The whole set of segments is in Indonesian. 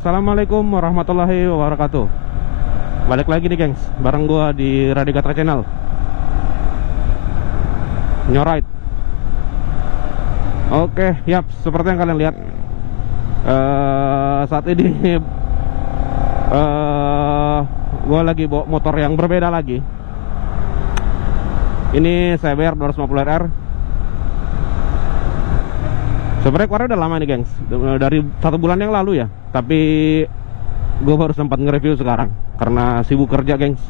Assalamualaikum warahmatullahi wabarakatuh. Balik lagi nih gengs, bareng gua di Radikatra Channel. Nyorite. Oke, yap, seperti yang kalian lihat, saat ini gua lagi bawa motor yang berbeda lagi. Ini CBR 250RR. Sebenarnya keluarnya udah lama nih gengs, dari 1 bulan yang lalu ya. Tapi gue baru sempat nge-review sekarang karena sibuk kerja gengs.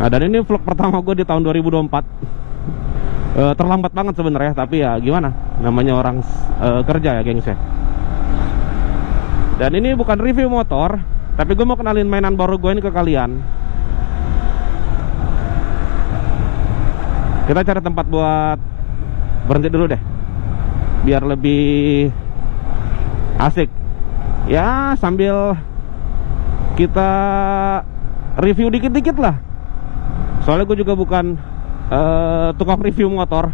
Nah, dan ini vlog pertama gue di tahun 2024. Terlambat banget sebenarnya, tapi ya gimana, namanya orang kerja ya gengs ya. Dan ini bukan review motor, tapi gue mau kenalin mainan baru gue ini ke kalian. Kita cari tempat buat berhenti dulu deh, biar lebih asik ya, sambil kita review dikit-dikit lah. Soalnya gue juga bukan tukang review motor,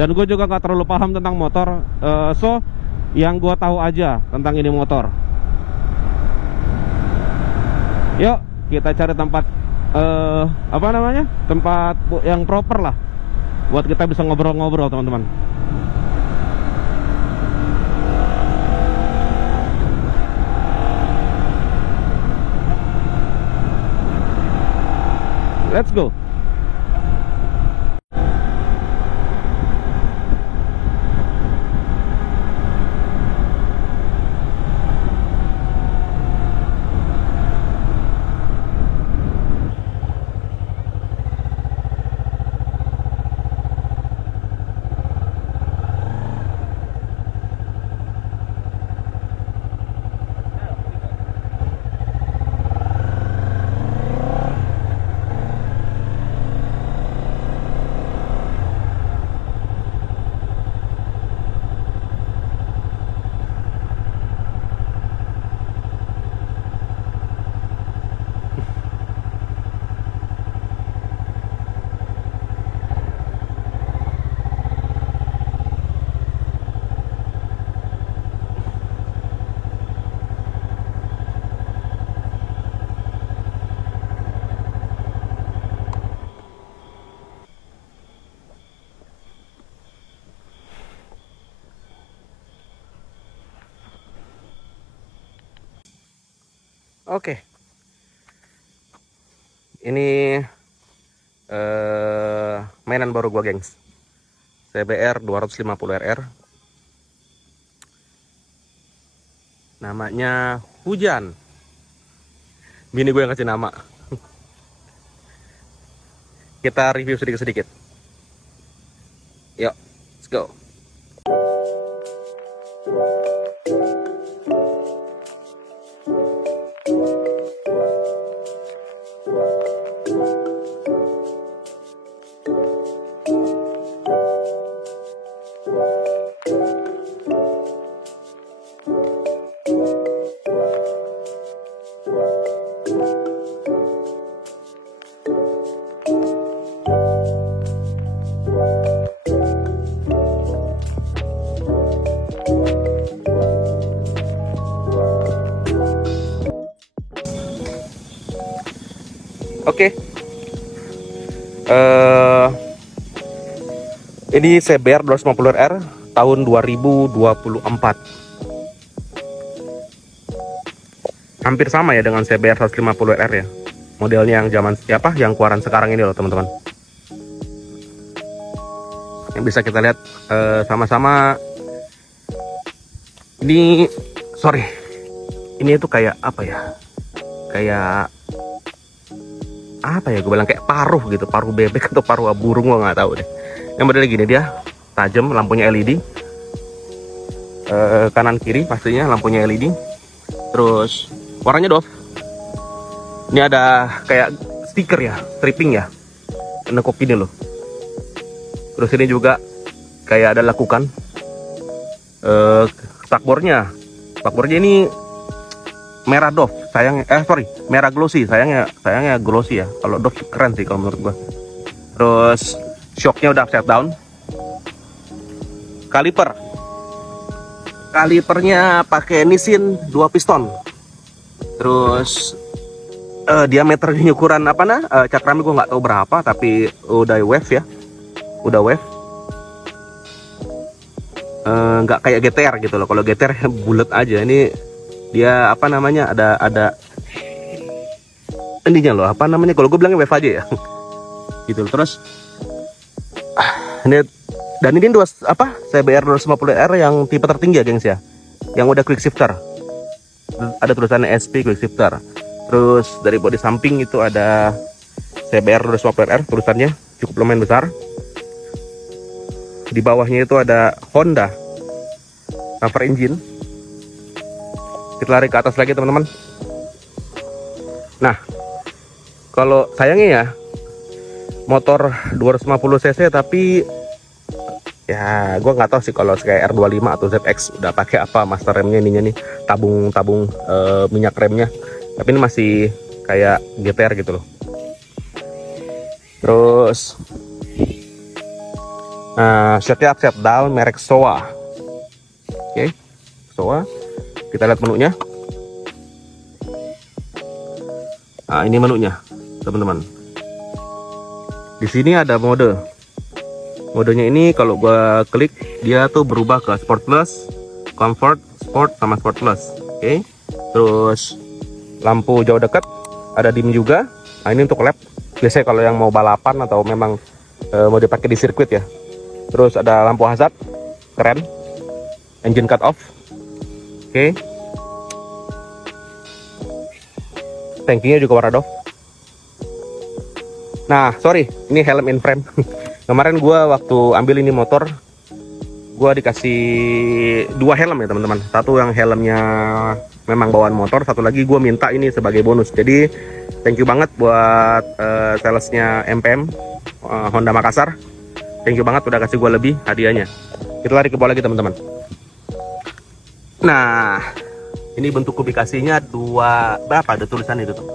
dan gue juga gak terlalu paham tentang motor. So yang gue tahu aja tentang ini motor. Yuk kita cari tempat apa namanya, tempat yang proper lah buat kita bisa ngobrol-ngobrol teman-teman. Let's go. Oke, ini mainan baru gua gengs, CBR 250RR. Namanya Hujan. Bini gue yang kasih nama. Kita review sedikit-sedikit. Yuk, let's go. Oke, ini CBR 250RR tahun 2024. Hampir sama ya dengan CBR 150RR ya, modelnya yang zaman siapa, yang keluaran sekarang ini loh teman-teman. Yang bisa kita lihat sama-sama. Ini sorry, ini tuh kayak apa ya, kayak apa ya, gue bilang kayak paruh gitu, paruh bebek atau paruh burung, gue nggak tahu deh. Yang modelnya gini, dia tajam, lampunya LED, kanan kiri pastinya lampunya LED, terus warnanya doff. Ini ada kayak stiker ya, stripping ya, nekuk gini loh. Terus ini juga kayak ada lekukan. Spakbornya ini merah doff, merah glossy, sayangnya glossy ya. Kalau doff keren sih kalau menurut gua. Terus shocknya udah upside down. Kaliper Kalipernya pakai Nissin 2 piston. Terus diameternya ukuran apa cakramnya gue nggak tahu berapa, tapi udah wave ya, udah wave. Nggak kayak GTR gitu loh. Kalau GTR bulat aja, ini dia apa namanya, ada ininya loh, apa namanya, kalau gue bilangnya wave aja ya gitu. Terus ini, dan ini CBR 250R yang tipe tertinggi ya gengs ya, yang udah quick shifter, ada tulisannya SP quick shifter. Terus dari bodi samping itu ada CBR 250R tulisannya, cukup lumayan besar. Di bawahnya itu ada Honda cover engine. Kita lari ke atas lagi teman-teman. Nah, kalau sayangnya ya, motor 250 cc tapi ya gue nggak tahu sih kalau kayak R25 atau ZX udah pakai apa master remnya, ininya nih tabung minyak remnya. Tapi ini masih kayak GTR gitu loh. Terus setup set down merek Showa. Oke, Showa. Kita lihat menunya. Nah, ini menunya, teman-teman. Di sini ada mode. Modenya ini kalau gua klik dia tuh berubah ke Sport Plus, Comfort, Sport sama Sport Plus. Oke. Terus lampu jauh dekat, ada dim juga. Nah, ini untuk lap. Biasanya kalau yang mau balapan atau memang mau dipakai di sirkuit ya. Terus ada lampu hazard, keren. Engine cut off. Oke. Tankinya juga warna doff. Nah, sorry, ini helm in frame. Kemarin gua waktu ambil ini motor, gua dikasih 2 helm ya teman-teman. Satu yang helmnya memang bawaan motor, satu lagi gua minta ini sebagai bonus. Jadi thank you banget buat salesnya MPM Honda Makassar. Thank you banget udah kasih gua lebih hadiahnya. Kita lari ke bawah lagi teman-teman. Nah, ini bentuk kubikasinya berapa ada tulisan itu tuh?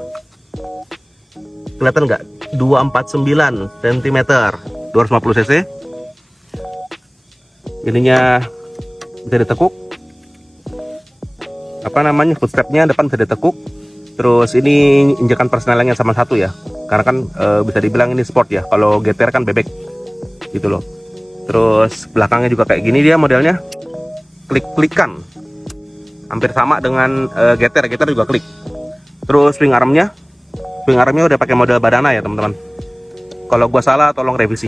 Kelihatan nggak? 249 cm, 250 cc. Ininya bisa ditekuk. Apa namanya? Footstepnya depan bisa ditekuk. Terus ini injekan persnelingnya sama satu ya. Karena kan bisa dibilang ini sport ya. Kalau GTR kan bebek gitu loh. Terus belakangnya juga kayak gini dia modelnya. Klik-klikan. Hampir sama dengan GTR juga klik. Terus swing armnya udah pakai model badana ya teman-teman. Kalau gua salah tolong revisi.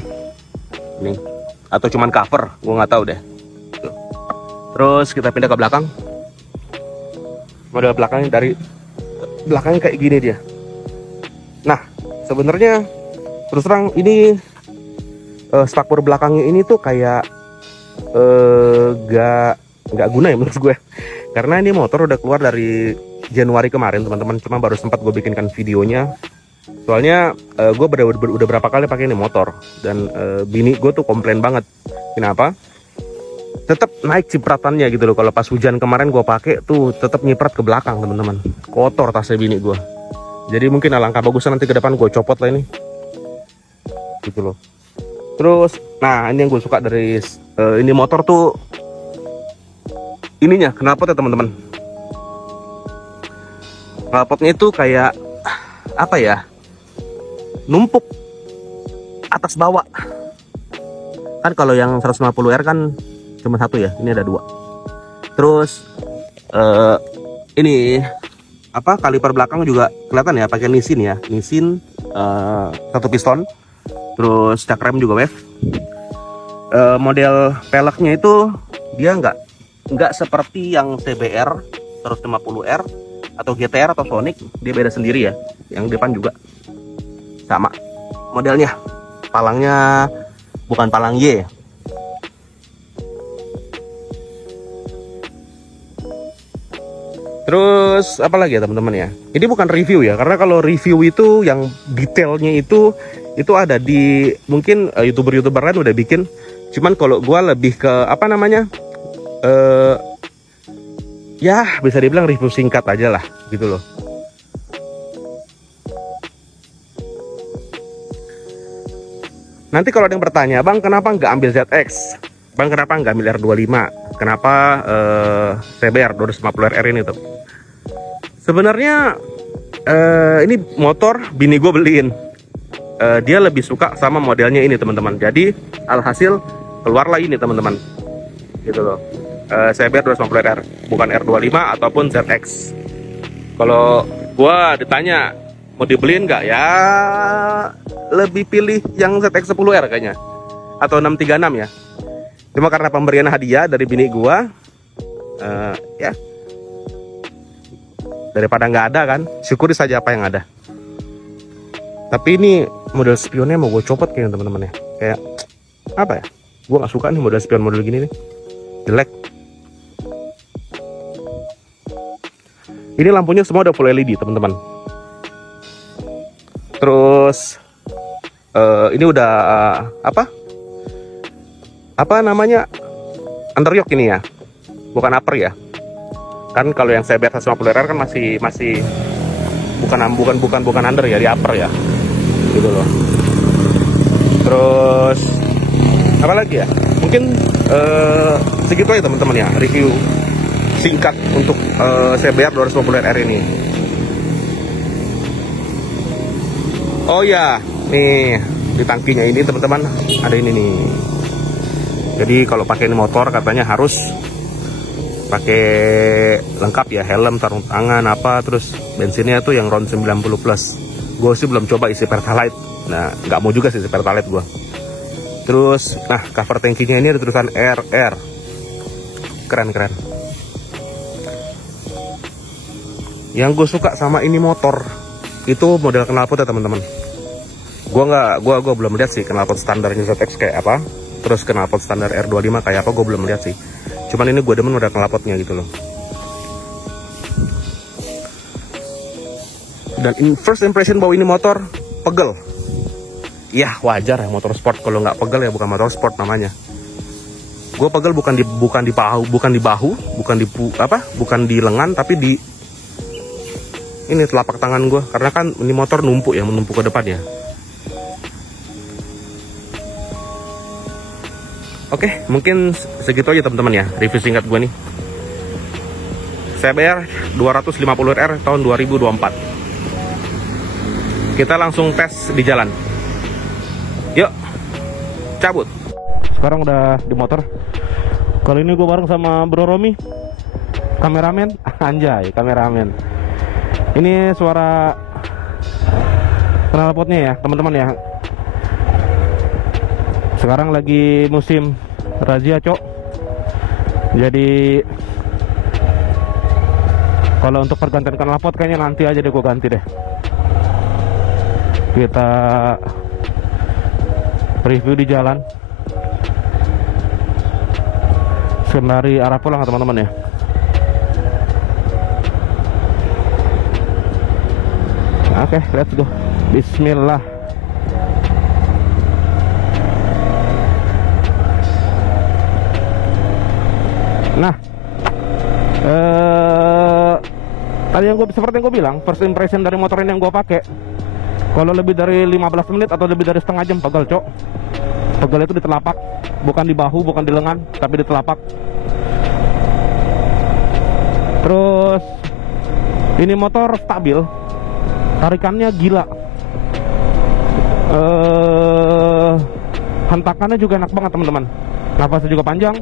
Ini atau cuman cover, gua nggak tahu deh. Tuh. Terus kita pindah ke belakang. Model belakangnya dari belakangnya kayak gini dia. Nah, sebenarnya terus terang ini spakbor belakangnya ini tuh kayak nggak guna ya menurut gue. Karena ini motor udah keluar dari Januari kemarin teman-teman, cuma baru sempat gue bikinkan videonya. Soalnya gue udah berapa kali pakai ini motor dan bini gue tuh komplain banget. Kenapa? Tetap naik cipratannya gitu loh. Kalau pas hujan kemarin gue pakai tuh tetap nyiprat ke belakang teman-teman. Kotor tasnya bini gue. Jadi mungkin alangkah bagusnya nanti ke depan gue copot lah ini. Gitu loh. Terus, nah ini yang gue suka dari ini motor tuh ininya, knalpot ya teman-teman. Knalpotnya itu kayak apa ya, numpuk atas bawah. Kan kalau yang 150R kan cuma satu ya, ini ada 2. Terus ini apa, kaliper belakang juga kelihatan ya pakai Nissin ya, Nissin 1 piston. Terus cak rem juga wave. Model peleknya itu dia nggak seperti yang CBR 150R atau GTR atau Sonic, dia beda sendiri ya. Yang depan juga sama modelnya, palangnya bukan palang Y. Terus apa lagi ya teman-teman ya, ini bukan review ya, karena kalau review itu yang detailnya itu ada di mungkin youtuber lain udah bikin. Cuman kalau gua lebih ke apa namanya, ya bisa dibilang review singkat aja lah gitu loh. Nanti kalau ada yang bertanya, bang kenapa nggak ambil ZX? Bang, kenapa nggak ambil R25? Kenapa CBR 250RR ini tuh? Sebenarnya ini motor bini gue beliin. Dia lebih suka sama modelnya ini teman-teman. Jadi alhasil keluarlah ini teman-teman. Gitu loh. CBR 250RR, bukan R25 ataupun ZX. Kalau gua ditanya mau dibeliin nggak, ya lebih pilih yang ZX10R kayaknya, atau 636 ya. Cuma karena pemberian hadiah dari bini gua, ya daripada nggak ada kan, syukuri saja apa yang ada. Tapi ini model spionnya mau gue copot kayaknya teman-teman ya. Kayak apa ya? Gue nggak suka nih model spion model gini nih, jelek. Ini lampunya semua udah full LED teman-teman. Terus ini udah apa namanya, underyoke ini ya, bukan upper ya. Kan kalau yang CBR 150RR kan masih bukan under ya, di upper ya, gitu loh. Terus apa lagi ya? Mungkin segitu aja teman-teman ya, review singkat untuk CBR 250RR ini. Oh ya, nih di tangkinya ini teman-teman ada ini nih. Jadi kalau pakai ini motor katanya harus pakai lengkap ya, helm, sarung tangan apa, terus bensinnya tuh yang RON 90+. Gue sih belum coba isi Pertalite. Nah, nggak mau juga sih isi Pertalite gue. Terus, nah cover tankinya ini ada tulisan RR. Keren. Yang gue suka sama ini motor itu model knalpot ya teman-teman. Gue belum lihat sih knalpot standarnya ZX kayak apa. Terus knalpot standar R25 kayak apa gue belum lihat sih. Cuman ini gue demen udah knalpotnya gitu loh. Dan first impression bahwa ini motor pegel. Ya wajar ya, motor sport. Kalau nggak pegel ya bukan motor sport namanya. Gue pegel bukan di bahu, bukan di lengan, tapi di ini telapak tangan gue. Karena kan ini motor numpuk ya, menumpuk ke depan ya. Oke, mungkin segitu aja teman-teman ya review singkat gue nih. CBR 250RR tahun 2024. Kita langsung tes di jalan. Yuk, cabut. Sekarang udah di motor. Kali ini gue bareng sama Bro Romi, kameramen. Anjay, kameramen. Ini suara knalpotnya ya teman-teman ya. Sekarang lagi musim razia cok. Jadi kalau untuk pergantian knalpot kayaknya nanti aja deh gue ganti deh. Kita review di jalan sembari arah pulang teman-teman ya. Oke, let's go. Bismillah. Nah, tadi seperti yang gue bilang, first impression dari motor ini yang gue pakai, kalau lebih dari 15 menit atau lebih dari setengah jam pegel cok. Pegel itu di telapak, bukan di bahu, bukan di lengan, tapi di telapak. Terus ini motor stabil, tarikannya gila, hentakannya juga enak banget teman-teman, nafasnya juga panjang.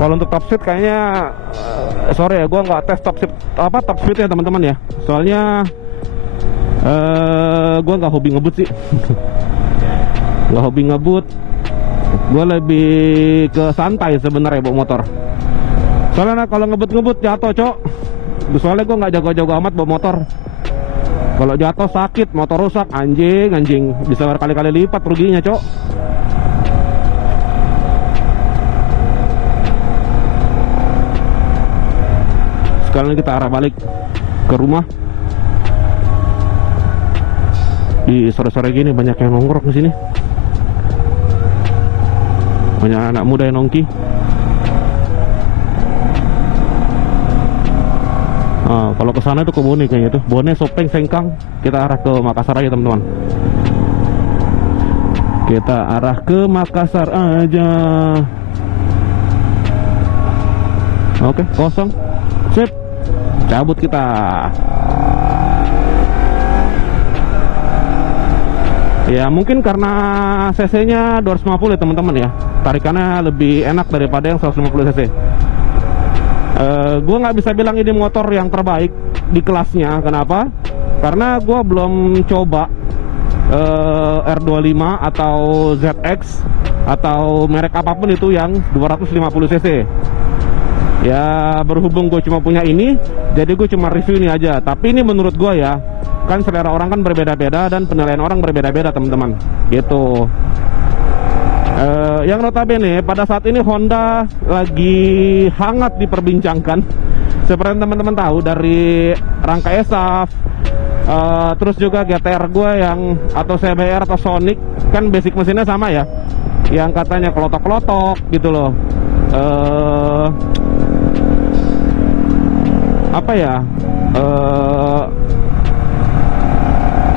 Kalau untuk top speed kayaknya sorry ya, gue nggak tes top speednya teman-teman ya. Soalnya gue nggak hobi ngebut sih. Nggak hobi ngebut. Gue lebih ke santai sebenarnya bawa motor. Soalnya kalau ngebut jatuh cok. Soalnya gue nggak jago-jago amat bawa motor. Kalau jatuh sakit, motor rusak, anjing bisa berkali-kali lipat ruginya cok. Sekarang kita arah balik ke rumah. Di sore-sore gini banyak yang nongkrong di sini. Banyak anak muda yang nongki. Nah, kalau ke sana itu ke Bone kayaknya tuh. Bone, Sopeng, Sengkang. Kita arah ke Makassar aja teman-teman. Kita arah ke Makassar aja. Oke, kosong. Sip. Cabut kita. Ya mungkin karena cc-nya 250 ya teman-teman ya. Tarikannya lebih enak daripada yang 150 cc. Gue nggak bisa bilang ini motor yang terbaik di kelasnya. Kenapa? Karena gue belum coba R25 atau ZX atau merek apapun itu yang 250 cc. Ya berhubung gue cuma punya ini, jadi gue cuma review ini aja. Tapi ini menurut gue ya, kan selera orang kan berbeda-beda dan penilaian orang berbeda-beda teman-teman. Gitu. Yang notabene pada saat ini Honda lagi hangat diperbincangkan. Seperti teman-teman tahu dari rangka ESAF, terus juga GTR gue yang atau CBR atau Sonic kan basic mesinnya sama ya, yang katanya kelotok-kelotok gitu loh. Apa ya?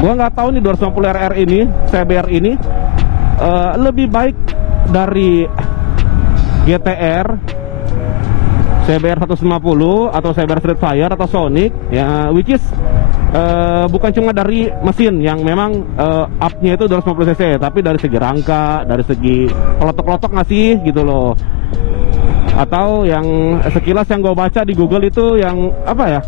Gua nggak tahu nih 250 RR ini, CBR ini lebih baik dari GTR, CBR 150 atau CBR Street Fire atau Sonic ya, which is bukan cuma dari mesin yang memang up-nya itu 250 cc, tapi dari segi rangka, dari segi kelotok-kelotok nggak sih gitu loh. Atau yang sekilas yang gue baca di Google itu yang apa ya,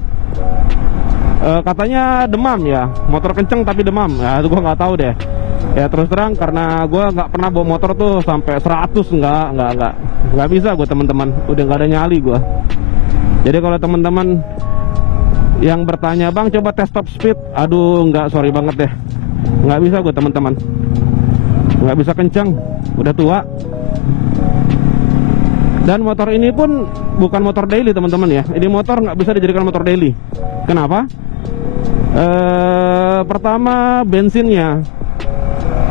katanya demam ya, motor kenceng tapi demam ya, itu gue nggak tahu deh ya. Terus terang karena gue nggak pernah bawa motor tuh sampai 100, nggak bisa gue teman-teman, udah nggak ada nyali gue. Jadi kalau teman-teman yang bertanya, bang coba tes top speed, aduh nggak, sorry banget deh, nggak bisa gue teman-teman, nggak bisa kenceng, udah tua. Dan motor ini pun bukan motor daily teman-teman ya. Ini motor nggak bisa dijadikan motor daily. Kenapa? Pertama bensinnya,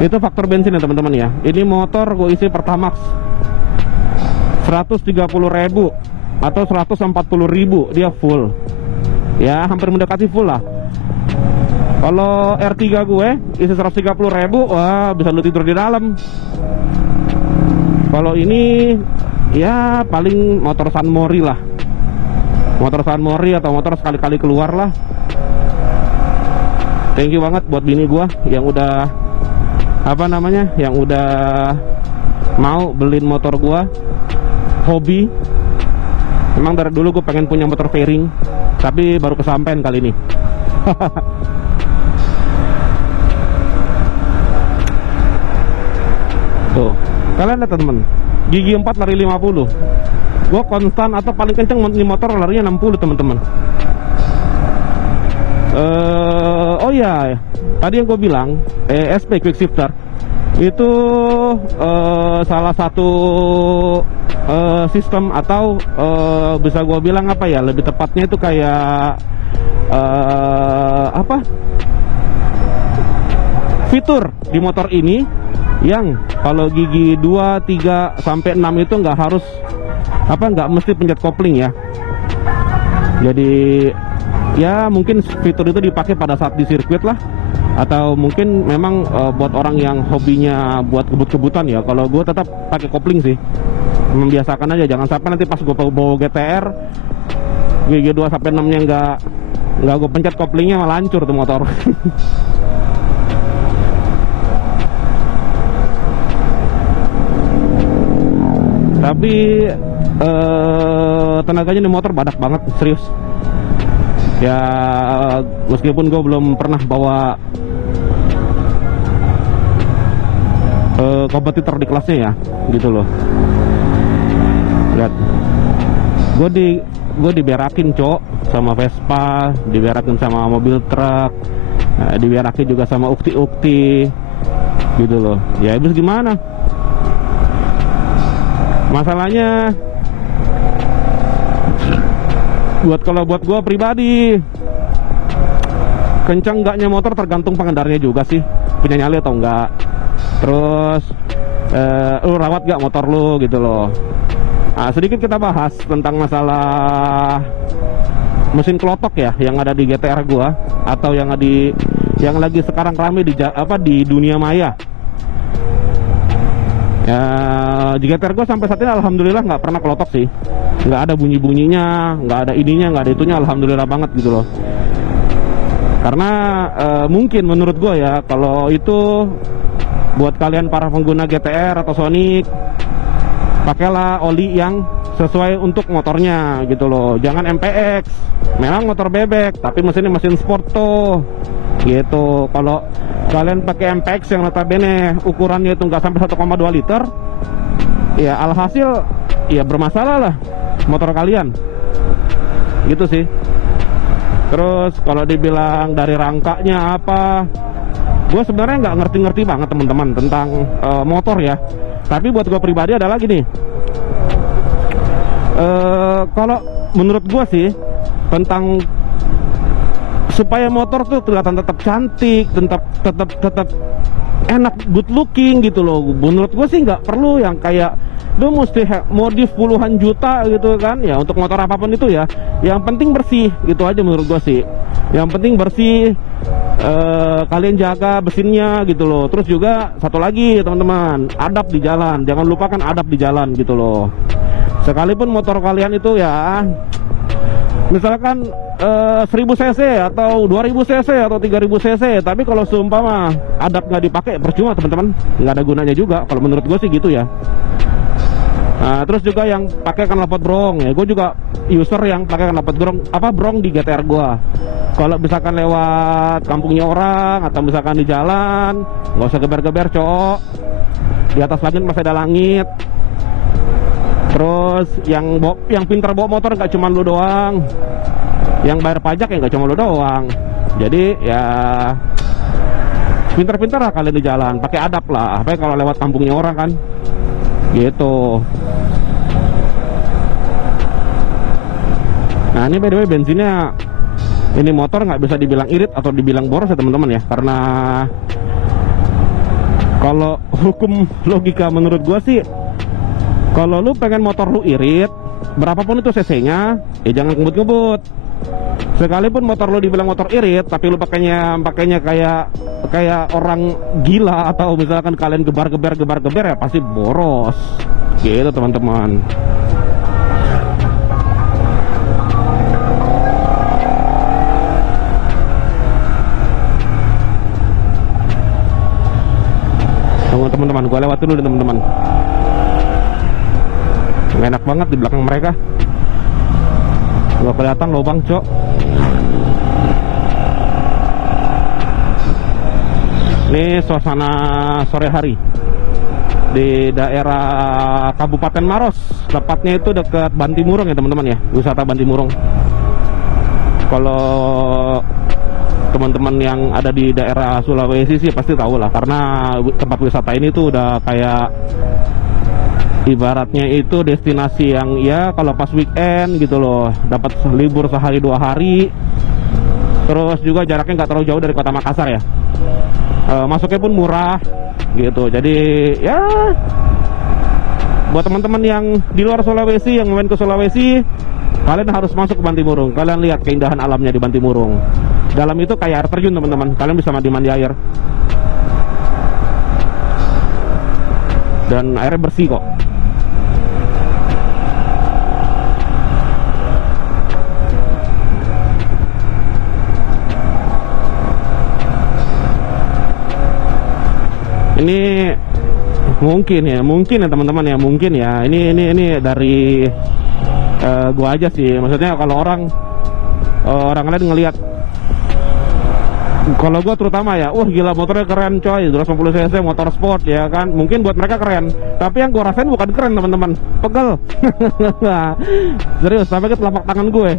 itu faktor bensin ya teman-teman ya. Ini motor gue isi Pertamax 130.000 atau 140.000 dia full. Ya hampir mendekati full lah. Kalau R3 gue isi 130.000, wah bisa lu tidur di dalam. Kalau ini ya paling motor San Mori lah, motor San Mori atau motor sekali-kali keluar lah. Thank you banget buat bini gua yang udah apa namanya, yang udah mau beliin motor gua hobi. Memang dari dulu gue pengen punya motor fairing, tapi baru kesampaian kali ini. Tuh, kalian lihat teman, gigi 4 lari 50. Gue konstan atau paling kenceng di motor larinya 60 teman-teman. Oh iya, tadi yang gue bilang ESP Quick Shifter itu salah satu sistem atau bisa gue bilang apa ya, lebih tepatnya itu kayak apa, fitur di motor ini yang kalau gigi 2, 3, sampai 6 itu nggak harus apa, nggak mesti pencet kopling ya. Jadi ya mungkin fitur itu dipakai pada saat di sirkuit lah, atau mungkin memang buat orang yang hobinya buat kebut-kebutan ya. Kalau gue tetap pakai kopling sih, membiasakan aja, jangan sampai nanti pas gue bawa GTR gigi 2 sampai 6 nya nggak gue pencet koplingnya, malah hancur tuh motor. Tapi tenaganya nih motor badak banget, serius. Ya meskipun gue belum pernah bawa kompetitor di kelasnya ya, gitu loh. Lihat, gue diberakin cok sama Vespa, diberakin sama mobil truk, diberakin juga sama ukti-ukti, gitu loh. Ya habis gimana? Masalahnya kalau buat gue pribadi, kencang enggaknya motor tergantung pengendaranya juga sih, punya nyali atau enggak. Terus lu rawat gak motor lu, gitu loh. Nah, sedikit kita bahas tentang masalah mesin kelotok ya yang ada di GTR gua, atau yang lagi sekarang rame di dunia maya. Ya, GTR gue sampai saat ini alhamdulillah nggak pernah kelotok sih, nggak ada bunyi-bunyinya, nggak ada ininya, nggak ada itunya, alhamdulillah banget gitu loh. Karena mungkin menurut gue ya, kalau itu buat kalian para pengguna GTR atau Sonic, pakailah oli yang sesuai untuk motornya gitu loh. Jangan MPX, memang motor bebek tapi mesinnya mesin sport tuh gitu. Kalau kalian pakai MPX yang notabene ukurannya itu nggak sampai 1,2 liter, ya alhasil ya bermasalah lah motor kalian gitu sih. Terus kalau dibilang dari rangkanya apa, gue sebenarnya nggak ngerti-ngerti banget teman-teman tentang motor ya. Tapi buat gue pribadi adalah gini, kalau menurut gue sih tentang supaya motor tuh kelihatan tetap cantik, tetap enak, good looking gitu loh. Menurut gue sih nggak perlu yang kayak lu mesti modif puluhan juta gitu kan ya untuk motor apapun itu ya. Yang penting bersih gitu aja menurut gue sih. Yang penting bersih, kalian jaga mesinnya gitu loh. Terus juga satu lagi teman-teman, adab di jalan, jangan lupakan adab di jalan gitu loh. Sekalipun motor kalian itu ya misalkan 1000 cc atau 2000 cc atau 3000 cc, tapi kalau seumpama adab nggak dipakai percuma teman-teman, nggak ada gunanya juga kalau menurut gue sih gitu ya. Nah, terus juga yang pakai knalpot brong ya, gue juga user yang pakai knalpot brong di GTR gue. Kalau misalkan lewat kampungnya orang atau misalkan di jalan, nggak usah geber-geber cowok, di atas langit masih ada langit. Terus yang pintar bawa motor nggak cuma lu doang, yang bayar pajak ya nggak cuma lu doang. Jadi ya pintar-pintar lah kalian di jalan, pakai adab lah. Apa kalau lewat kampungnya orang kan, gitu. Nah ini by the way bensinnya, ini motor nggak bisa dibilang irit atau dibilang boros ya teman-teman ya, karena kalau hukum logika menurut gua sih, kalau lu pengen motor lu irit, berapapun itu cc-nya, ya jangan ngebut-ngebut. Sekalipun motor lu dibilang motor irit, tapi lu pakainya kayak orang gila atau misalkan kalian gebar-geber ya pasti boros. Gitu teman-teman. Tunggu teman-teman, gua lewat dulu deh teman-teman. Enak banget di belakang mereka, nggak kelihatan lubang cok. Ini suasana sore hari di daerah Kabupaten Maros, tepatnya itu dekat Bantimurung ya teman-teman ya, wisata Bantimurung. Kalau teman-teman yang ada di daerah Sulawesi sih pasti tahu lah, karena tempat wisata ini tuh udah kayak ibaratnya itu destinasi yang ya kalau pas weekend gitu loh, dapat libur sehari 2 hari. Terus juga jaraknya nggak terlalu jauh dari kota Makassar ya, masuknya pun murah gitu. Jadi ya buat teman-teman yang di luar Sulawesi, yang main ke Sulawesi, kalian harus masuk ke Bantimurung. Kalian lihat keindahan alamnya di Bantimurung. Dalam itu kayak air terjun teman-teman, kalian bisa mandi air dan airnya bersih kok. Ini mungkin ya teman-teman ya, mungkin ya ini dari gua aja sih. Maksudnya kalau orang lain ngelihat, kalau gua terutama ya, gila motornya keren coy, 250 cc motor sport ya kan, mungkin buat mereka keren, tapi yang gua rasain bukan keren teman-teman, pegel. Serius, sampai ke telapak tangan gue.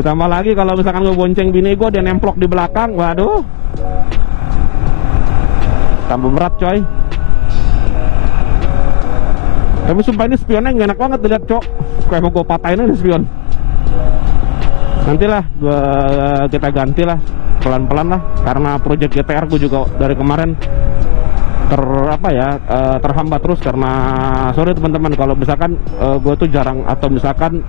Ditambah lagi kalau misalkan gue bonceng bini gue, dia nemplok di belakang, waduh, tambah berat coy. Tapi sumpah ini spionnya nggak enak banget dilihat cok, kayak mau gue patahin aja spion. Nantilah kita gantilah pelan-pelan lah, karena project GTR gue juga dari kemarin terhambat terus karena sorry teman-teman kalau misalkan gue tuh jarang, atau misalkan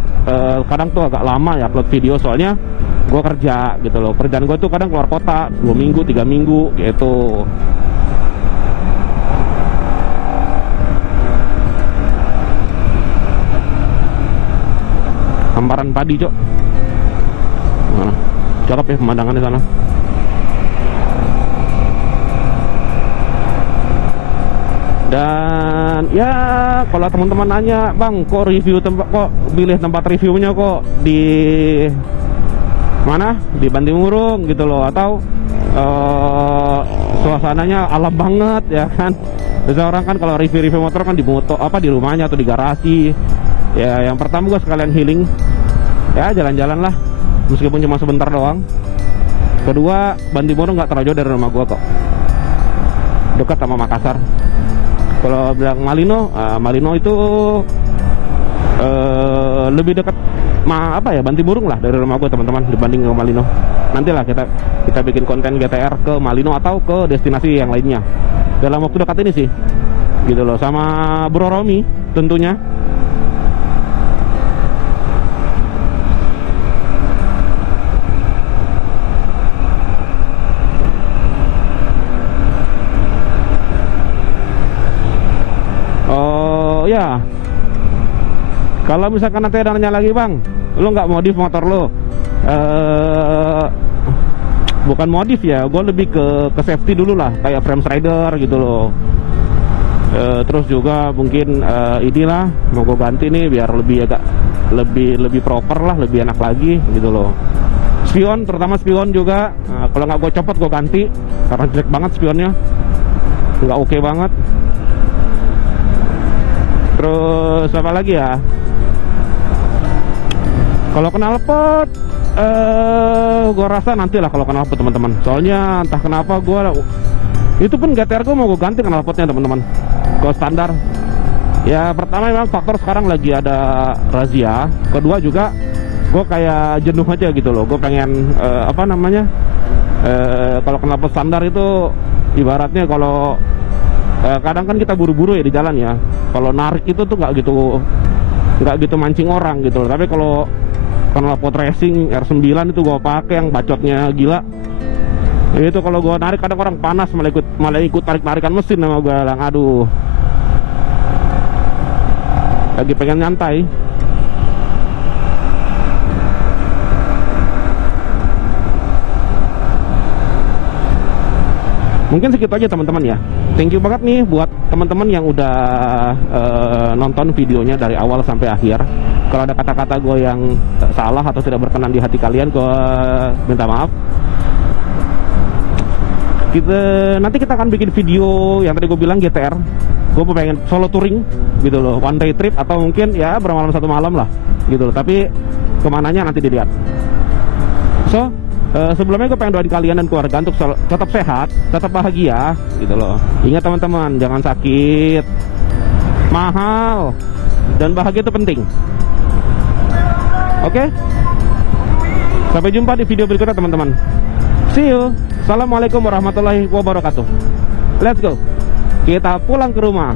kadang tuh agak lama ya upload video, soalnya gue kerja gitu loh. Kerjaan gue tuh kadang keluar kota 2 minggu 3 minggu gitu. hamparan padi, Cok. Nah, cakep ya pemandangan di sana. Dan ya kalau teman-teman nanya, Bang, kok pilih tempat reviewnya kok di mana? Di Bantimurung gitu loh, atau suasananya alam banget ya kan. Biasa orang kan kalau review motor kan di di rumahnya atau di garasi. Ya yang pertama gue sekalian healing, ya jalan-jalan lah, meskipun cuma sebentar doang. Kedua, Bantimurung nggak terlalu jauh dari rumah gue kok, dekat sama Makassar. Kalau bilang Malino, Malino itu lebih dekat Bantimurung lah dari rumah gue teman-teman, dibanding ke Malino. Nantilah kita bikin konten GTR ke Malino atau ke destinasi yang lainnya dalam waktu dekat ini sih, gitu loh, sama Bro Romi tentunya. Ya, kalau misalkan nanti ada nanya lagi, Bang, lo nggak modif motor lo? Bukan modif ya, gue lebih ke safety dulu lah, kayak frame strider gitu loh. Terus juga mungkin inilah mau gue ganti nih biar agak lebih proper lah, lebih enak lagi gitu loh. Spion, terutama spion juga, kalau nggak gue copot gue ganti karena jelek banget spionnya, nggak oke banget. Terus apa lagi ya? Kalau knalpot, gue rasa nantilah kalau knalpot teman-teman. Soalnya entah kenapa itu pun GTR gue mau gue ganti knalpotnya teman-teman, ke standar. Ya pertama memang faktor sekarang lagi ada razia. Kedua juga gue kayak jenuh aja gitu loh. Gue pengen kalau knalpot standar itu ibaratnya kalau kadang kan kita buru-buru ya di jalan ya. Kalau narik itu tuh nggak gitu mancing orang gitu loh. Tapi kalau knalpot racing R9 itu gue pakai yang bacotnya gila. Itu kalau gue narik kadang orang panas malah ikut tarik-tarikan mesin sama gue. Aduh, lagi pengen nyantai. Mungkin segitu aja teman-teman ya. Thank you banget nih buat teman-teman yang udah nonton videonya dari awal sampai akhir. Kalau ada kata-kata gue yang salah atau tidak berkenan di hati kalian, gue minta maaf. Nanti kita akan bikin video yang tadi gue bilang GTR. Gue pengen solo touring gitu loh, one day trip atau mungkin ya bermalam satu malam lah gitu loh. Tapi kemananya nanti dilihat. So sebelumnya gue pengen doain kalian dan keluarga untuk tetap sehat, tetap bahagia gitu loh. Ingat teman-teman, jangan sakit, mahal, dan bahagia itu penting. Oke? Sampai jumpa di video berikutnya teman-teman. See you. Assalamualaikum warahmatullahi wabarakatuh. Let's go. Kita pulang ke rumah.